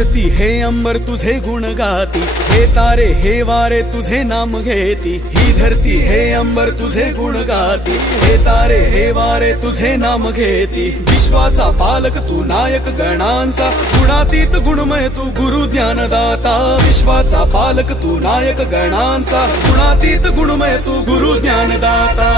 धरती हे अंबर तुझे गुण गाती, हे तारे हे वारे तुझे नाम घेती। ही धरती हे अंबर तुझे गुण गाती, हे तारे हे वारे तुझे नाम घेती। विश्वाचा पालक तू नायक गणांचा, गुणातीत गुणमय तू गुरु ज्ञानदाता। विश्वाचा पालक तू नायक गणांचा, गुणातीत गुणमय तू गुरु ज्ञानदाता।